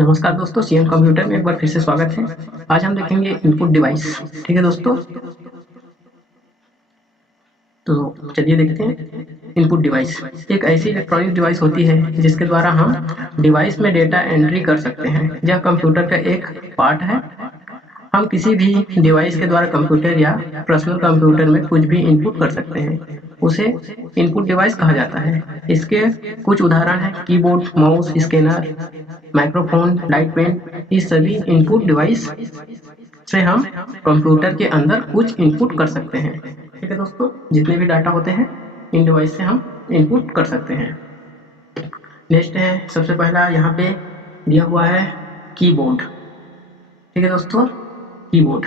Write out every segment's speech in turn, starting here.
नमस्कार दोस्तों, CM computer में एक बार फिर से स्वागत है। आज हम देखेंगे इनपुट डिवाइस। ठीक है दोस्तों, तो चलिए देखते हैं। इनपुट डिवाइस एक ऐसी इलेक्ट्रॉनिक डिवाइस होती है जिसके द्वारा हम डिवाइस में डेटा एंट्री कर सकते हैं। यह कंप्यूटर का एक पार्ट है। हम किसी भी डिवाइस के द्वारा कंप्यूटर या पर्सनल कंप्यूटर में कुछ भी इनपुट कर सकते हैं, उसे इनपुट डिवाइस कहा जाता है। इसके कुछ उदाहरण हैं keyboard, mouse, scanner, microphone, light pen. ये सभी इनपुट डिवाइस से हम कंप्यूटर के अंदर कुछ इनपुट कर सकते हैं। ठीक है दोस्तों, जितने भी डाटा होते हैं इन डिवाइस से हम इनपुट कर सकते हैं। नेक्स्ट है, सबसे पहला यहाँ पे दिया हुआ है कीबोर्ड। ठीक है दोस्तों, कीबोर्ड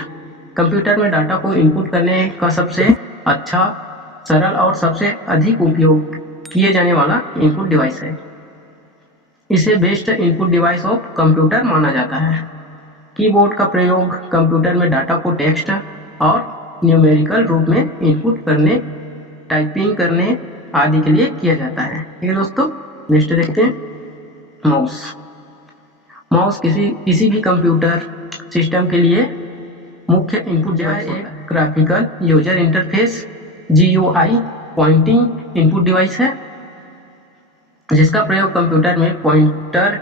कंप्यूटर में डाटा को इनपुट करने का सबसे अच्छा, सरल और सबसे अधिक उपयोग किए जाने वाला इनपुट डिवाइस है। इसे best input device of computer माना जाता है। कीबोर्ड का प्रयोग कंप्यूटर में डाटा को टेक्स्ट और न्यूमेरिकल रूप में इनपुट करने, टाइपिंग करने आदि के लिए किया जाता है। ठीक है दोस्तों, नेक्स्ट देखते हैं माउस। माउस किसी भी कंप्यूटर सिस्टम के लिए मुख्य इनपुट डिवाइस एक graphical user interface GUI pointing input device है, जिसका प्रयोग कंप्यूटर में पॉइंटर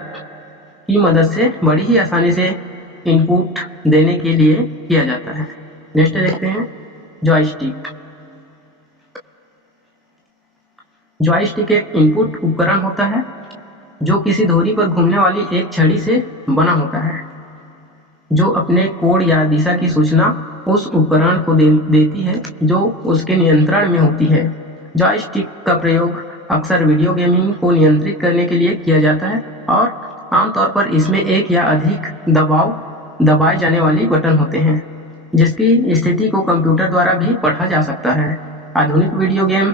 की मदद से बड़ी ही आसानी से इनपुट देने के लिए किया जाता है। नेक्स्ट देखते हैं जॉयस्टिक। जॉयस्टिक एक इनपुट उपकरण होता है जो किसी धुरी पर घूमने वाली एक छड़ी से बना होता है, जो अपने कोड या दिशा की सूचना उस उपकरण को देती है जो उसके नियंत्रण में होती है। जॉयस्टिक का प्रयोग अक्सर वीडियो गेमिंग को नियंत्रित करने के लिए किया जाता है और आमतौर पर इसमें एक या अधिक दबाए जाने वाली बटन होते हैं, जिसकी स्थिति को कंप्यूटर द्वारा भी पढ़ा जा सकता है। आधुनिक वीडियो गेम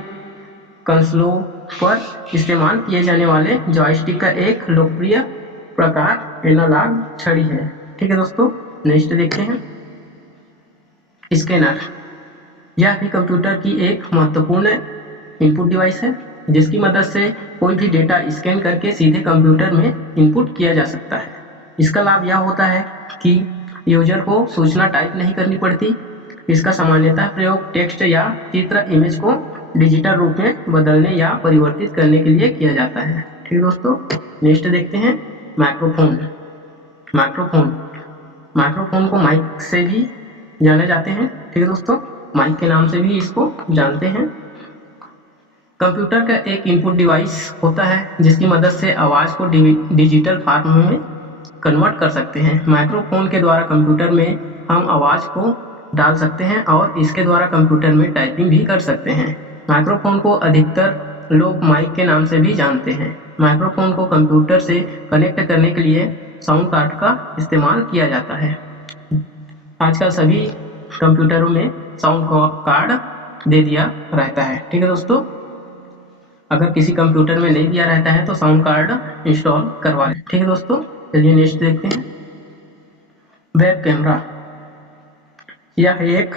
कंसोलों पर इस्तेमाल किए जाने वाले जॉयस्टिक का एक लोकप्रिय प्रकार एनालॉग छड़ी है। ठीक है दोस्तों, नेक्स्ट देखते हैं स्कैनर। यह भी कंप्यूटर की एक महत्वपूर्ण इनपुट डिवाइस है, जिसकी मदद से कोई भी डेटा स्कैन करके सीधे कंप्यूटर में इनपुट किया जा सकता है। इसका लाभ यह होता है कि यूजर को सूचना टाइप नहीं करनी पड़ती। इसका सामान्यतः प्रयोग टेक्स्ट या चित्र, इमेज को डिजिटल रूप में बदलने या परिवर्तित करने के लिए किया जाता है। ठीक है दोस्तों, नेक्स्ट देखते हैं माइक्रोफोन। माइक्रोफोन को माइक से भी जाने जाते हैं। ठीक है दोस्तों, माइक के नाम से भी इसको जानते हैं। कंप्यूटर का एक इनपुट डिवाइस होता है जिसकी मदद से आवाज़ को डिजिटल फॉर्म में कन्वर्ट कर सकते हैं। माइक्रोफोन के द्वारा कंप्यूटर में हम आवाज़ को डाल सकते हैं और इसके द्वारा कंप्यूटर में टाइपिंग भी कर सकते हैं। माइक्रोफोन को अधिकतर लोग माइक के नाम से भी जानते हैं। माइक्रोफोन को कंप्यूटर से कनेक्ट करने के लिए साउंड कार्ड का इस्तेमाल किया जाता है। आजकल सभी कंप्यूटरों में साउंड कार्ड दे दिया रहता है। ठीक है दोस्तों, अगर किसी कंप्यूटर में नहीं दिया रहता है तो साउंड कार्ड इंस्टॉल करवा लें। ठीक है दोस्तों, चलिए नेक्स्ट देखते हैं वेब कैमरा। यह एक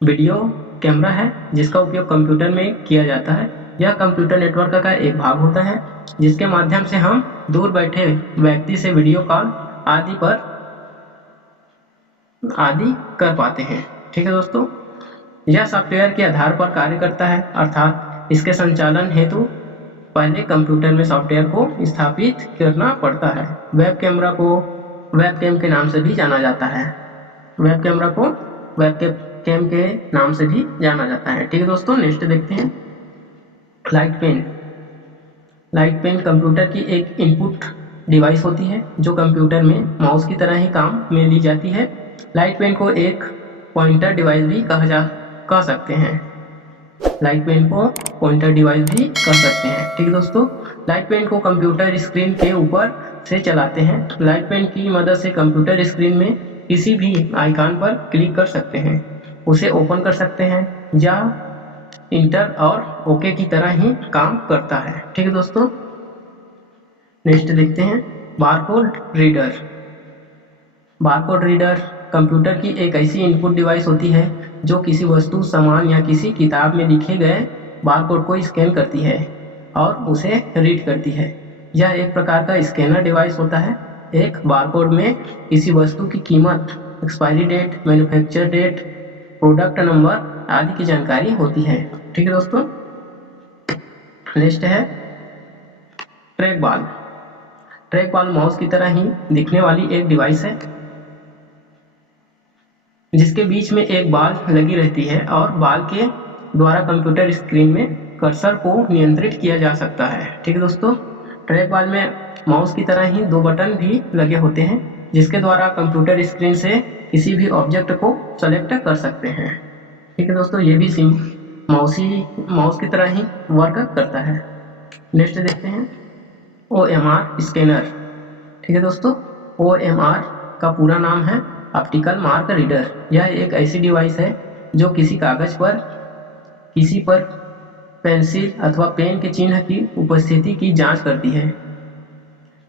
वीडियो कैमरा है जिसका उपयोग कंप्यूटर में किया जाता है। यह कंप्यूटर नेटवर्क का एक भाग होता है जिसके माध्यम से हम दूर बैठे व्यक्ति से वीडियो कॉल आदि कर पाते हैं। ठीक है दोस्तों, यह सॉफ्टवेयर के आधार पर कार्य करता है, अर्थात इसके संचालन हेतु पहले कंप्यूटर में सॉफ्टवेयर को स्थापित करना पड़ता है। वेब कैमरा को वेबकैम के नाम से भी जाना जाता है। वेब कैमरा को वेबकैम के नाम से भी जाना जाता है। ठीक है दोस्तों, नेक्स्ट देखते हैं light pen. Light pen computer की एक इनपुट डिवाइस होती है जो कंप्यूटर में माउस की तरह ही काम में ली जाती है। लाइट पेन को एक पॉइंटर डिवाइस भी कह सकते हैं। लाइट पेन को पॉइंटर डिवाइस भी कह सकते हैं। ठीक है दोस्तों, लाइट पेन को कंप्यूटर स्क्रीन के ऊपर से चलाते हैं। लाइट पेन की मदद से कंप्यूटर स्क्रीन में किसी भी आइकन पर क्लिक कर सकते हैं, उसे ओपन कर सकते हैं, या इंटर और ओके की तरह ही काम करता है। ठीक है दोस्तों, नेक्स्ट देखते हैं barcode reader. Barcode reader computer की एक ऐसी इनपुट डिवाइस होती है जो किसी वस्तु, सामान या किसी किताब में लिखे गए बारकोड को स्कैन करती है और उसे रीड करती है। यह एक प्रकार का स्कैनर डिवाइस होता है। एक बारकोड में किसी वस्तु की कीमत, expiry date, manufacture date, product number आदि की जानकारी होती है। ठीक है दोस्तों। नेक्स्ट है track ball. Track ball mouse की तरह ही दिखने वाली एक डिवाइस है जिसके बीच में एक बॉल लगी रहती है और बॉल के द्वारा कंप्यूटर स्क्रीन में कर्सर को नियंत्रित किया जा सकता है। ठीक है दोस्तों। ट्रैक बॉल में माउस की तरह ही 2 बटन भी लगे होते हैं जिसके द्वारा कंप्यूटर स्क्रीन से किसी भी ऑब्जेक्ट को सेलेक्ट कर सकते हैं। ठीक है दोस्तों। ये भी माउस की तरह ही वर्क करता है। नेक्स्ट देखते हैं OMR स्कैनर। ठीक है दोस्तों। OMR का पूरा नाम है ऑप्टिकल मार्क रीडर। यह एक ऐसी डिवाइस है जो किसी कागज पर पेंसिल अथवा पेन के चिन्ह की उपस्थिति की जांच करती है।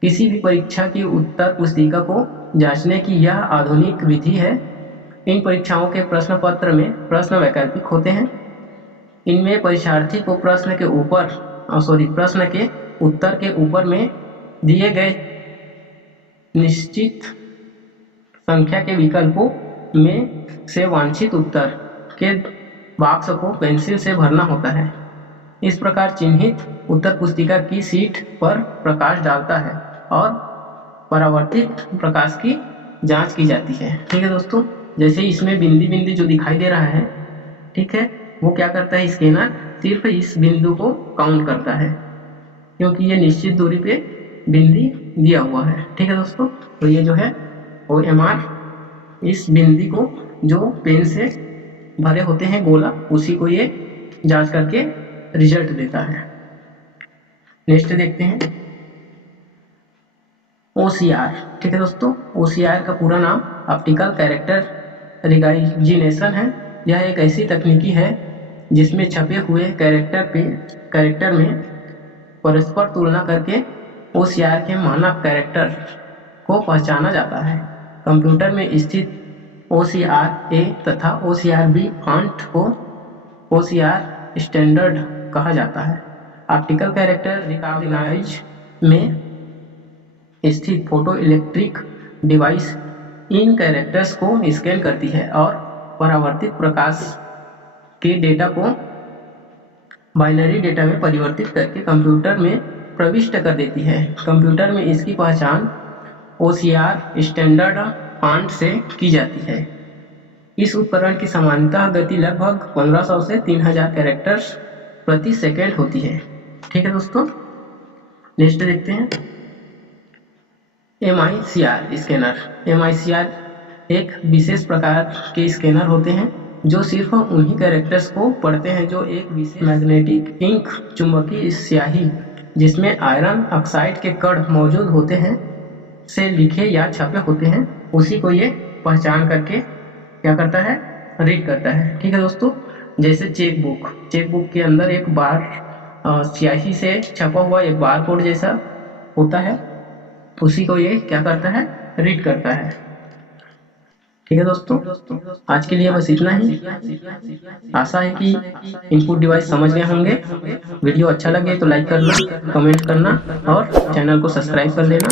किसी भी परीक्षा की उत्तर पुस्तिका को जांचने की यह आधुनिक विधि है। इन परीक्षाओं के प्रश्न पत्र में प्रश्न वैकल्पिक होते हैं। इनमें परीक्षार्थी को प्रश्न के उत्तर के ऊपर में दिए गए निश्चित संख्या के विकल्पों में से वांछित उत्तर के बॉक्स को पेंसिल से भरना होता है। इस प्रकार चिन्हित उत्तर पुस्तिका की शीट पर प्रकाश डालता है और परावर्तित प्रकाश की जांच की जाती है। ठीक है दोस्तों। जैसे इसमें बिंदी बिंदी जो दिखाई दे रहा है, ठीक है, वो क्या करता है, स्कैनर सिर्फ इस बिंदु को काउंट करता है क्योंकि ये निश्चित दूरी पे बिंदी दिया हुआ है। ठीक है दोस्तों। तो ये जो है OMR इस बिंदी को जो पेन से भरे होते हैं गोला, उसी को ये जांच करके रिजल्ट देता है। नेक्स्ट देखते हैं OCR। ठीक है दोस्तों। OCR का पूरा नाम ऑप्टिकल कैरेक्टर रिकॉग्निशन है। यह एक ऐसी तकनीकी है जिसमें छपे हुए कैरेक्टर में परस्पर तुलना करके OCR के मानक कैरेक्टर को पहचाना जाता है। कंप्यूटर में स्थित OCR-A तथा OCR-B फॉन्ट को OCR स्टैंडर्ड कहा जाता है। ऑप्टिकल कैरेक्टर रिकॉग्निशन में स्थित फोटो इलेक्ट्रिक डिवाइस इन कैरेक्टर्स को स्कैन करती है और परावर्तित प्रकाश के डेटा को बाइनरी डेटा में परिवर्तित करके कंप्यूटर में प्रविष्ट कर देती है। कंप्यूटर में इसकी पहचान OCR स्टैंडर्ड फॉन्ट से की जाती है। इस उपकरण की सामान्यतः गति लगभग 1500 से 3000 कैरेक्टर्स प्रति सेकंड होती है। ठीक है दोस्तों। नेक्स्ट देखते हैं MICR स्कैनर। MICR एक विशेष प्रकार के स्कैनर होते हैं जो सिर्फ उन्हीं कैरेक्टर्स को पढ़ते हैं जो एक विशेष मैग्नेटिक इंक चुंबकीय स्याही जिसमें आयरन ऑक्साइड के कण मौजूद होते हैं से लिखे या छपे होते हैं, उसी को ये पहचान करके क्या करता है, रीड करता है। ठीक है दोस्तों। जैसे चेकबुक के अंदर एक बार स्याही से छपा हुआ एक बार कोड जैसा होता है, उसी को ये क्या करता है, रीड करता है। ठीक है दोस्तों। आज के लिए बस इतना ही। आशा है कि इनपुट डिवाइस समझ गए होंगे। वीडियो अच्छा लगे तो लाइक करना, कमेंट करना और चैनल को सब्सक्राइब कर देना।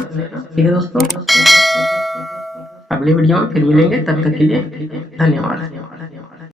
ठीक है दोस्तों। अगले वीडियो में फिर मिलेंगे, तब तक के लिए धन्यवाद।